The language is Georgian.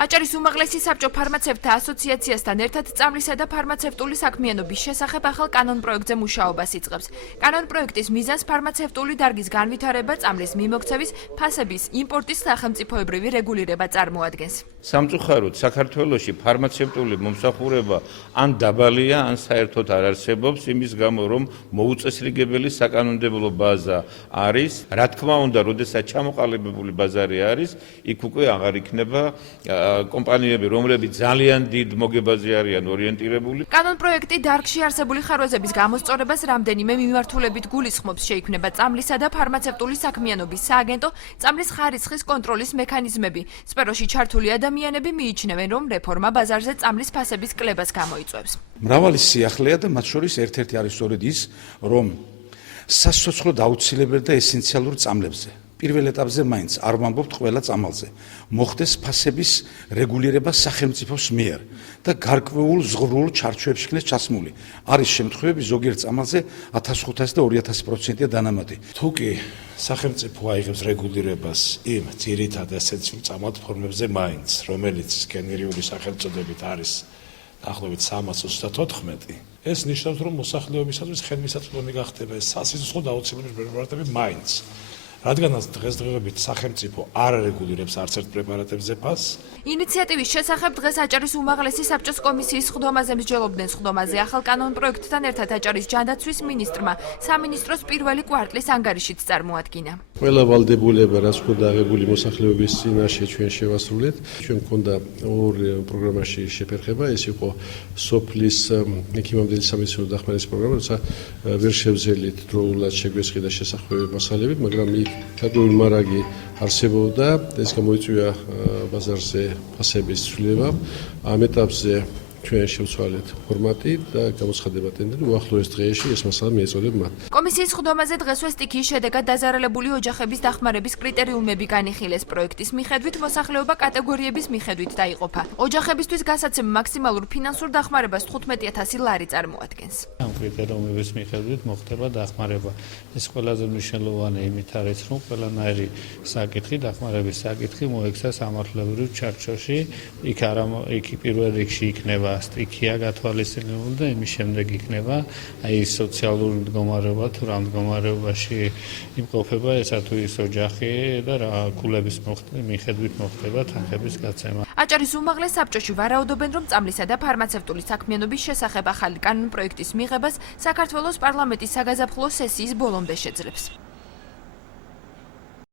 აჭარის უმაღლესი საბჭო ფარმაცევტთა ასოციაციასთან ერთად წამლისა და ფარმაცევტული საქმიანობის შესახებ ახალ კანონპროექტზე მუშაობას იწყებს. კანონპროექტის მიზანს ფარმაცევტული დარგის განვითარება, წამლის მიმოქცევის, ფასების, იმპორტის სახელმწიფოებრივი რეგულირება წარმოადგენს. სამწუხაროდ საქართველოში ფარმაცევტული მომსახურება ან დაბალია, ან საერთოდ არ არსებობს, იმის გამო რომ მოუწესრიგებელი საკანონმდებლო ბაზა არის. რა თქმა უნდა, როდესაც ჩამოყალიბებული ბაზარი არის, იქ უკვე აღარ იქნება კომპანიები, რომლებიც ძალიან დიდ მოგებაზე არიან ორიენტირებული. კანონპროექტი დარგში არსებული ხარვეზების გამოსწორებას რამდენიმე მიმართულებით გულისხმობს, შეიქმნება წამლისა და ფარმაცევტული საქმიანობის სააგენტო, წამლის ხარისხის კონტროლის მექანიზმები. სფეროში ჩართული ადამიანები მიიჩნევენ, რომ რეფორმა ბაზარზე წამლის ფასების კლებას გამოიწვევს. მრავალი სიახლეა და მათ შორის ერთ-ერთი არის სწორედ ის, რომ სასიცოცხლოდ აუცილებელ და ესენციალურ წამლებზე პირველ ეტაპზე მაინც არ ვამბობთ ყველა წამალზე. მოხდეს ფასების რეგულირება სახელმწიფოს მიერ და გარკვეულ ზღვრულ ჩარჩოებში იქნეს ჩასმული. არის შემთხვევები ზოგიერთ წამალზე 1500 და 2000%-ია დანამატი. თუ კი სახელმწიფო აიღებს რეგულირებას იმ ძირითად ესენციურ წამალ ფორმებზე მაინც, რომელიც გენერიული სახელწოდებით არის დაახლოებით 334, ეს ნიშნავს, რომ მოსახლეობისათვის ხელმისაწვდომი გახდება ეს სასიცოცხლო აუცილებელი პრეპარატები მაინც. რადგანაც დღესდღეობით სახელმწიფო არ რეგულირებს არც ერთ პრეპარატებზე ფასს. ინიციატივის შესახებ დღეს აჭარის უმაღლესი საბჭოს კომისიის სხდომაზე მსჯელობდნენ. სხდომაზე ახალ კანონპროექტთან ერთად აჭარის ჯანდაცვის მინისტრმა სამინისტროს პირველი კვარტლის ანგარიშიც წარმოადგინა. ყველა ვალდებულება, რაც გვქონდა აღებული მოსახლეობის წინაშე ჩვენ შევასრულეთ. ჩვენ გვქონდა ორ პროგრამაში შეფერხება, ეს იყო სოფლის ექიმამდელი სამედიცინო დახმარების პროგრამა, როცა ვერ შევძელით დროულად შეგვესყიდა შესახვევი მასალებით, მაგრამ თარგმნილი მარაგი არსებობდა, ეს გამოიწვია ბაზარზე ფასების ცვლილება. ამ ეტაპზე ჩვენ შევცვალეთ ფორმატი და გამოცხადება ტენდერი უახლოეს დღეებში ეს მასალა მიეწოდებ მათ. კომისიის სხდომაზე დღესვე სტიქიის შედეგად დაზარალებული ოჯახების დახმარების კრიტერიუმები განიხილეს. პროექტის მიხედვით მოსახლეობა კატეგორიების მიხედვით დაიყოფა. ოჯახებისთვის გასაცემ მაქსიმალურ ფინანსურ დახმარებას 15000 ლარი წარმოადგენს. ამ კრიტერიუმების მიხედვით მოხდება დახმარება. ეს ყველაზე მნიშვნელოვანი იმით არის, რომ ყველანაირი საკითხი, დახმარების საკითხი მოექცა სამართლებრივ ჩარჩოში, იქ პირველ რიგში იქნება სტიქია გათვალისწინებული და იმის შემდეგ იქნება აი სოციალური მდგომარეობა თუ რა მდგომარეობაში იმყოფება ესა თუ ის ოჯახი და რა ქულების მიხედვით მოხდება თანხების გაცემა. აჭარის უმაღლეს საბჭოში ვარაუდობენ, რომ წამლისა და ფარმაცევტული საქმიანობის შესახებ ახალი კანონპროექტის მიღებას საქართველოს პარლამენტის საგაზაფხულო სესიის ბოლომდე შეძლებს.